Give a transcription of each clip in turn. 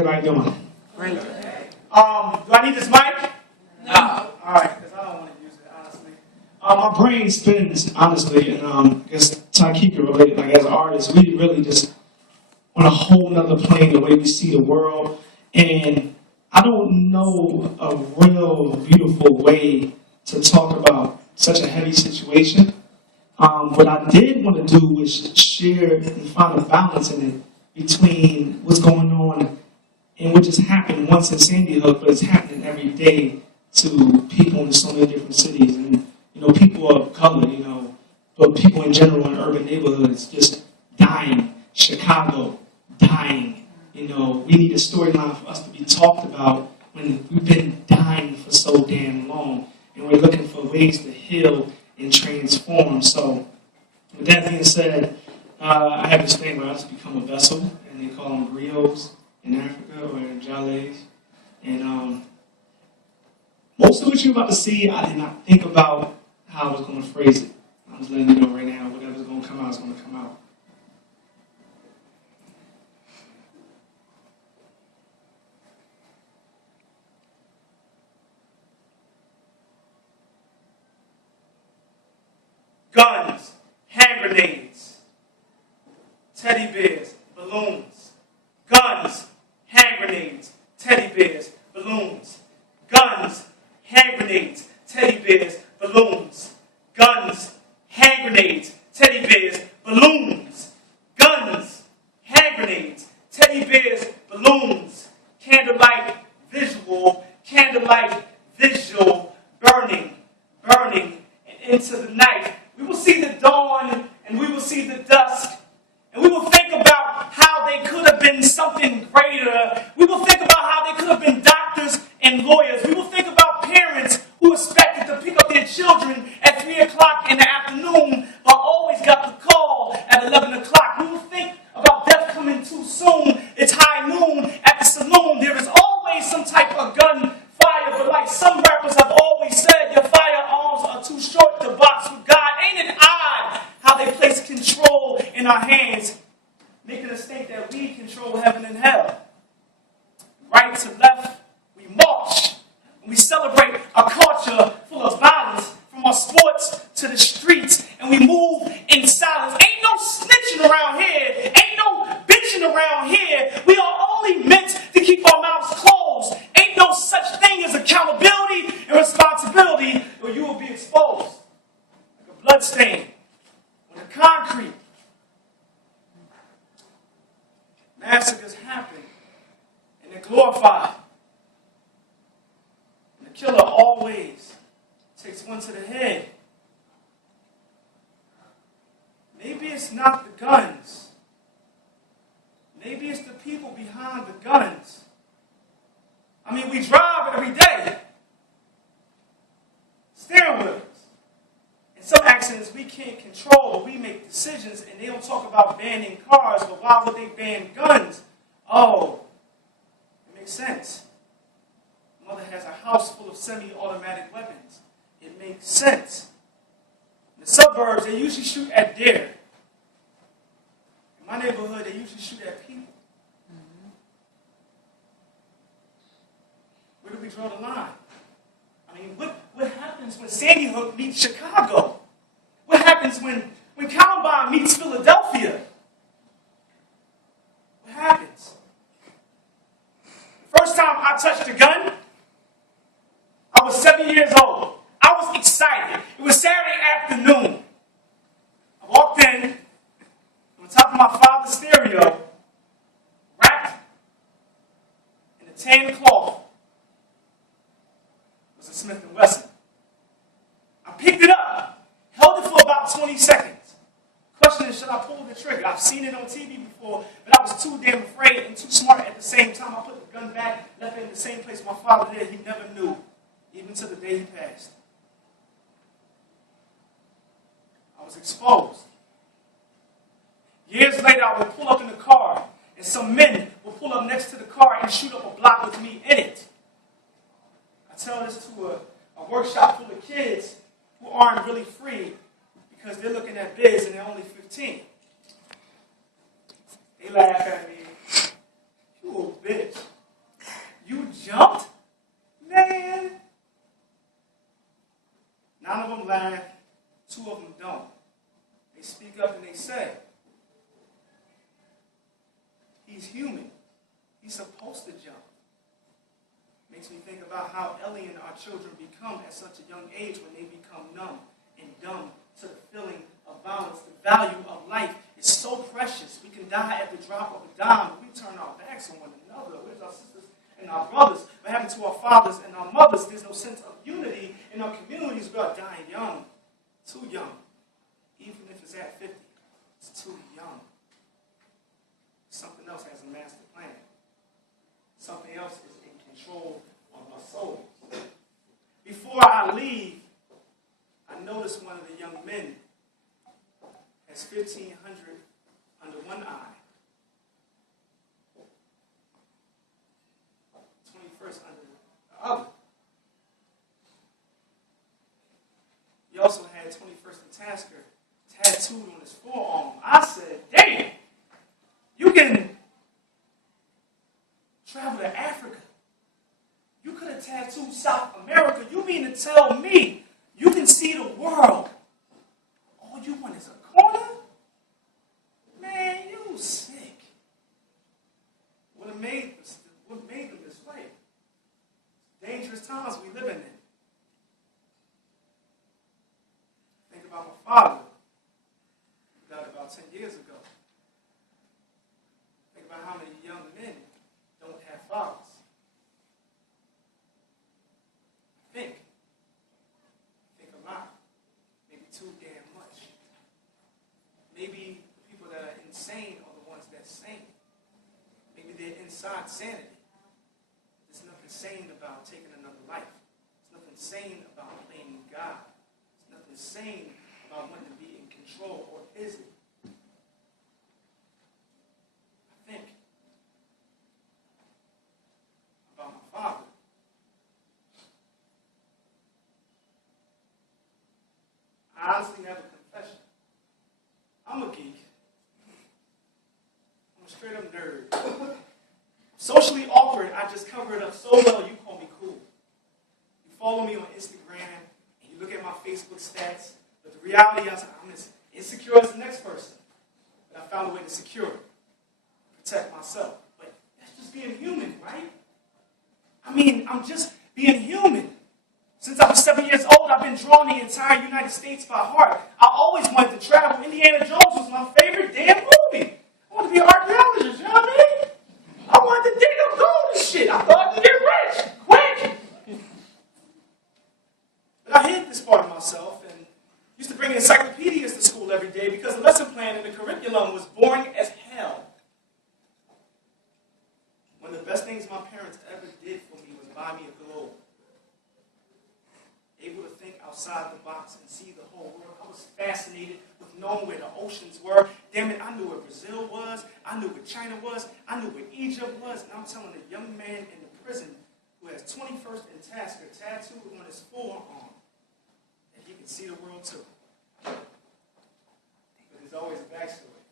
everybody doing? Great. Do I need this mic? No. All right, because I don't want to use it, honestly. My brain spins, honestly, and I guess Taqiy can relate. Like, as artists, we really just on a whole nother plane, the way we see the world. And I don't know a real beautiful way to talk about such a heavy situation. What I did want to do was share and find a balance in it between what's going on and what just happened once in Sandy Hook, but it's happening every day to people in so many different cities. And, you know, people of color, you know, but people in general in urban neighborhoods just dying. Chicago, dying. You know, we need a storyline for us to be talked about when we've been dying for so damn long. And we're looking for ways to heal and transform. So, with that being said, I have this thing where I just become a vessel, and they call them griots in Africa, or jales. And most of what you're about to see, I did not think about how I was going to phrase it. I'm just letting you know right now, whatever's going to come out is going to come out. Guns, hand grenades, teddy bears, balloons. Guns, hand grenades, teddy bears, balloons. Guns, hand grenades, teddy bears, balloons. Guns, hand grenades, teddy bears, balloons. Guns, hand grenades, teddy bears, balloons. Candlelight visual, burning, burning, and into the night. We will see the dawn, and we will see the dusk, and we will think about how they could have been something greater. We will think about how they could have been doctors and lawyers. We will think about parents who expected to pick up their children at 3 o'clock in the afternoon, but always got the call at 11 o'clock. We will think about death coming too soon. It's high noon at the saloon. There is always some type of gun fire, but like some rappers have always said, your firearms are too short to box with God. Ain't it odd how they place control in our hands, making us think that we control heaven and hell? Right to left, we march. And we celebrate a culture full of violence, from our sports to the streets, and we move in silence. Ain't no snitching around here. Ain't no bitching around here. We are only meant to keep our mouths closed. Ain't no such thing as accountability and responsibility, or you will be exposed like a bloodstain on the concrete. Massacres happen, and they're glorified. And the killer always takes one to the head. Maybe it's not the guns. Maybe it's the people behind the guns. I mean, we drive every day. Steering wheels. In some accidents we can't control, but we make decisions, and they don't talk about banning cars, but why would they ban guns? Oh, it makes sense. Mother has a house full of semi-automatic weapons. It makes sense. In the suburbs, they usually shoot at deer. In my neighborhood, they usually shoot at people. Where do we draw the line? I mean, what happens when Sandy Hook meets Chicago? What happens when Columbine meets Philadelphia? What happens? The first time I touched a gun, I was 7 years old. I was excited. It was Saturday afternoon. I walked in on top of my father's stereo, wrapped in a tan cloth. It was a Smith & Wesson. I picked it up, held it for about 20 seconds. Question is, should I pull the trigger? I've seen it on TV before, but I was too damn afraid and too smart at the same time. I put the gun back, left it in the same place my father did. He never knew, even to the day he passed. I was exposed. Years later, I would pull up in the car, and some men would pull up next to the car and shoot up a block with me in it. I tell this to a workshop full of kids who aren't really free because they're looking at bids and they're only 15. They laugh at me. You You a bitch. You jumped? Man. 9 of them laugh, 2 of them don't. They speak up and they say, he's human. He's supposed to jump. Makes me think about how alien our children become at such a young age when they become numb and dumb to the feeling of violence. The value of life is so precious. We can die at the drop of a dime. We turn our backs on one another. Where's our sisters and our brothers? What happened to our fathers and our mothers? There's no sense of unity in our communities. We are dying young, too young. Even if it's at 50, it's too young. Something else has a master plan. Something else is in control of our souls. Before I leave, I noticed one of the young men has 1,500 under one eye, 21st under the other. He also had 21st and Tasker tattooed on his forearm. I said, damn, you can travel to Africa. You could have tattooed South America. You mean to tell me you can see the world? All you want is a corner? Man, you sick. What made them this way? Dangerous times we living in. Think about my father. He died about 10 years ago. Think about how many young men don't have fathers. Think a lot. Maybe too damn much. Maybe the people that are insane are the ones that's sane. Maybe they're inside sanity. There's nothing sane about taking another life. There's nothing sane about playing God. There's nothing sane about wanting to be in control, or is it? I think about my father. I honestly have a confession. I'm a geek. I'm a straight up nerd. Socially awkward, I just cover it up so well, you call me cool. You follow me on Instagram, and you look at my Facebook stats, but the reality is I'm as insecure as the next person. But I found a way to secure it, protect myself. But that's just being human, right? I mean, I'm just being human. Since I was 7 years old, I've been drawing the entire United States by heart. I always wanted to travel. Indiana Jones was my favorite damn movie. I wanted to be an archaeologist, you know what I mean? I wanted to dig up gold and shit. I thought I could get rich, quick. But I hid this part of myself and used to bring encyclopedias to school every day because the lesson plan and the curriculum was boring as hell. One of the best things my parents ever did for me was buy me a globe. Able to think outside the box and see the whole world. I was fascinated with knowing where the oceans were. Damn it, I knew where Brazil was. I knew where China was. I knew where Egypt was. And I'm telling a young man in the prison who has 21st and Tasker tattooed on his forearm that he can see the world too. But there's always a backstory.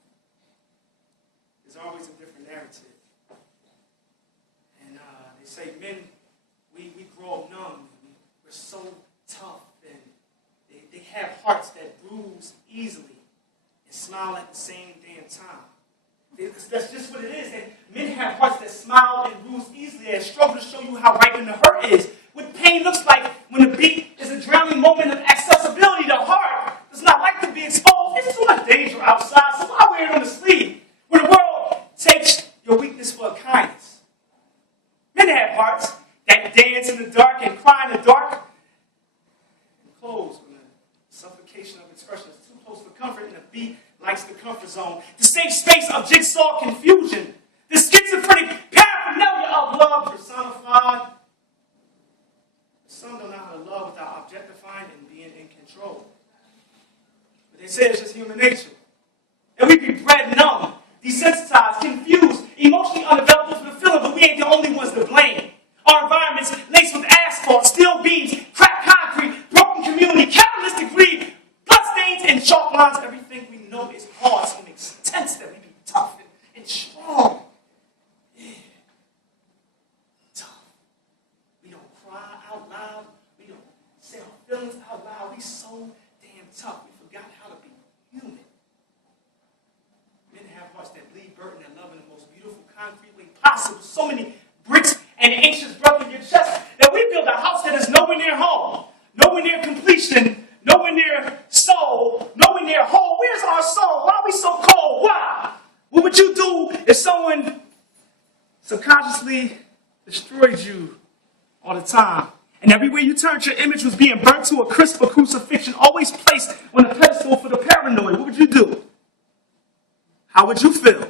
There's always a different narrative. And they say men, we grow up numb. We're so tough, and they have hearts that bruise easily and smile at the same damn time. That's just what it is. And men have hearts that smile and bruise easily and struggle to show you how right when the hurt is. What pain looks like when the beat is a drowning moment of accessibility. The heart does not like to be exposed. There's too much danger outside, so why wear it on the sleeve? When the world takes your weakness for a kindness. Men have hearts that dance in the dark and cry in the dark. Close when the suffocation of expression is too close for comfort and the beat likes the comfort zone. The safe space of jigsaw confusion. The schizophrenic paraphernalia of love personified. Some don't know how to love without objectifying and being in control. But they say it's just human nature. And we be bred numb, desensitized, confused, emotionally unavailable for the feeling, but we ain't the only ones to blame. Our environment's laced with asphalt, steel beams, cracked concrete, broken community, capitalistic greed, bloodstains, and chalk lines. Everything we know is hard, so it makes sense that we be tough and strong. Yeah. so many bricks and anxious breath in your chest that we build a house that is nowhere near home, nowhere near completion, nowhere near soul, nowhere near home. Where's our soul? Why are we so cold? Why? What would you do if someone subconsciously destroyed you all the time? And everywhere you turned, your image was being burnt to a crisp or crucifixion, always placed on a pedestal for the paranoid. What would you do? How would you feel?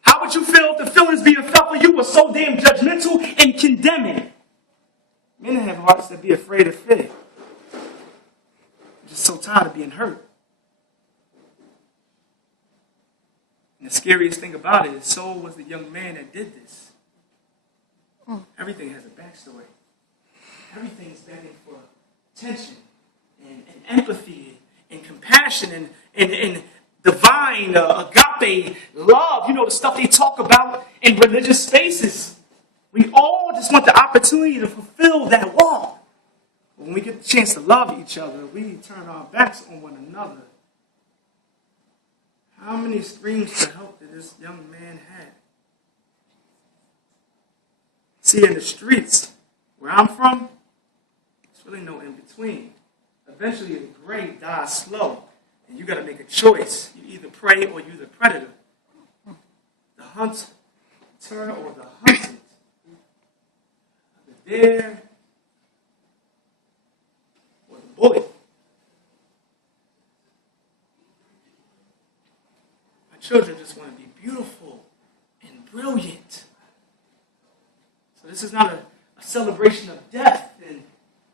How would you feel if the feelings being felt for you were so damn judgmental and condemning? Men have hearts that be afraid of faith. I'm just so tired of being hurt. And the scariest thing about it is, so was the young man that did this. Everything has a backstory. Everything's begging for attention and empathy and compassion and divine agape love. You know, the stuff they talk about in religious spaces. We all just want the opportunity to fulfill that walk. But when we get the chance to love each other, we turn our backs on one another. How many screams for help did this young man have? See, in the streets where I'm from, there's really no in between. Eventually, the gray dies slow, and you got to make a choice. You either prey or you're the predator. The hunter or the hunted. The dare or the bullet. My children just want to be beautiful and brilliant. So this is not a celebration of death, and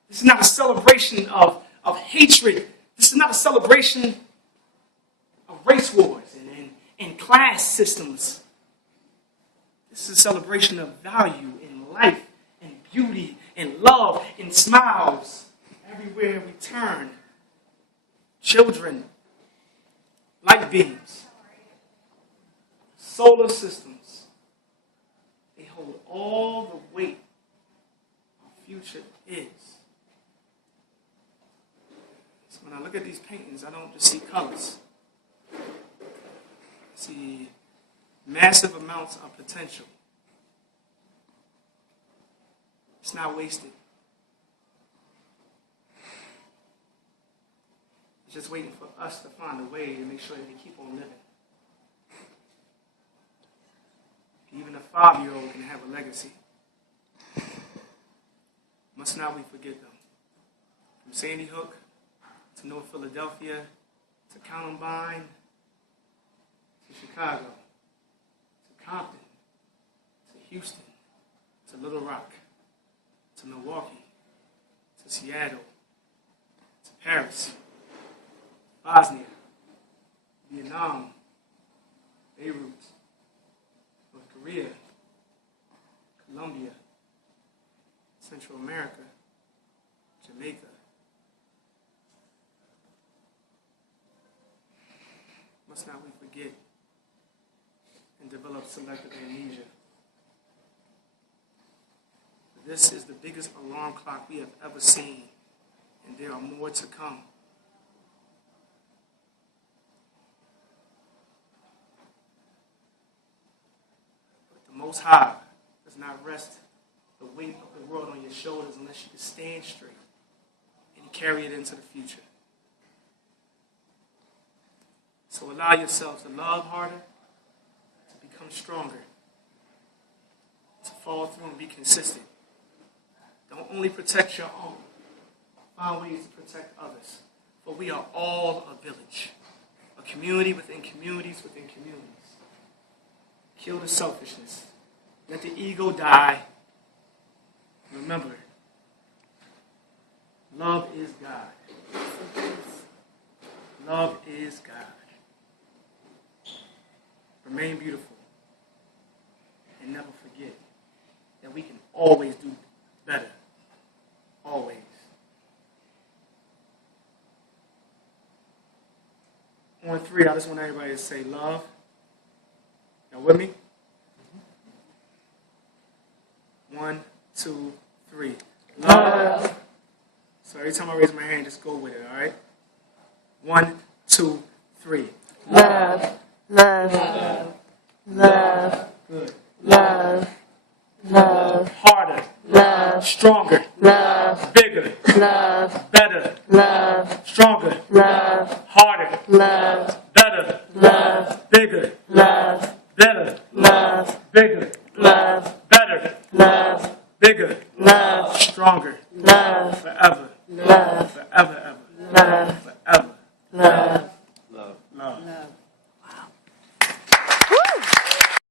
this is not a celebration of hatred. This is not a celebration of race wars and class systems. This is a celebration of value in life and beauty and love and smiles everywhere we turn. Children, light beams, solar systems, they hold all the weight our future is. So when I look at these paintings, I don't just see colors. I see massive amounts of potential. It's not wasted. It's just waiting for us to find a way to make sure that they keep on living. Even a 5-year-old can have a legacy. Must not we forget them. From Sandy Hook to North Philadelphia to Columbine to Chicago to Compton to Houston to Little Rock to Milwaukee to Seattle to Paris, Bosnia, Vietnam, Beirut, North Korea, Colombia, Central America, Jamaica. Must not we forget and develop selective amnesia. This is the biggest alarm clock we have ever seen, and there are more to come. But the Most High does not rest the weight of the world on your shoulders unless you can stand straight and carry it into the future. So allow yourself to love harder, to become stronger, to follow through and be consistent. Don't only protect your own. Find ways to protect others. For we are all a village, a community within communities within communities. Kill the selfishness. Let the ego die. Remember, love is God. Love is God. Remain beautiful. And never forget that we can always do better. Always. On 3, I just want everybody to say love. Y'all with me? 1, 2, 3. Love. So every time I raise my hand, just go with it, all right? 1, 2, 3. Love. Love. Love. Good. Love. love, stronger, love, harder, love, better, love, bigger, love, better, love, bigger, love, better, love, bigger, love, stronger, love, forever, love. forever.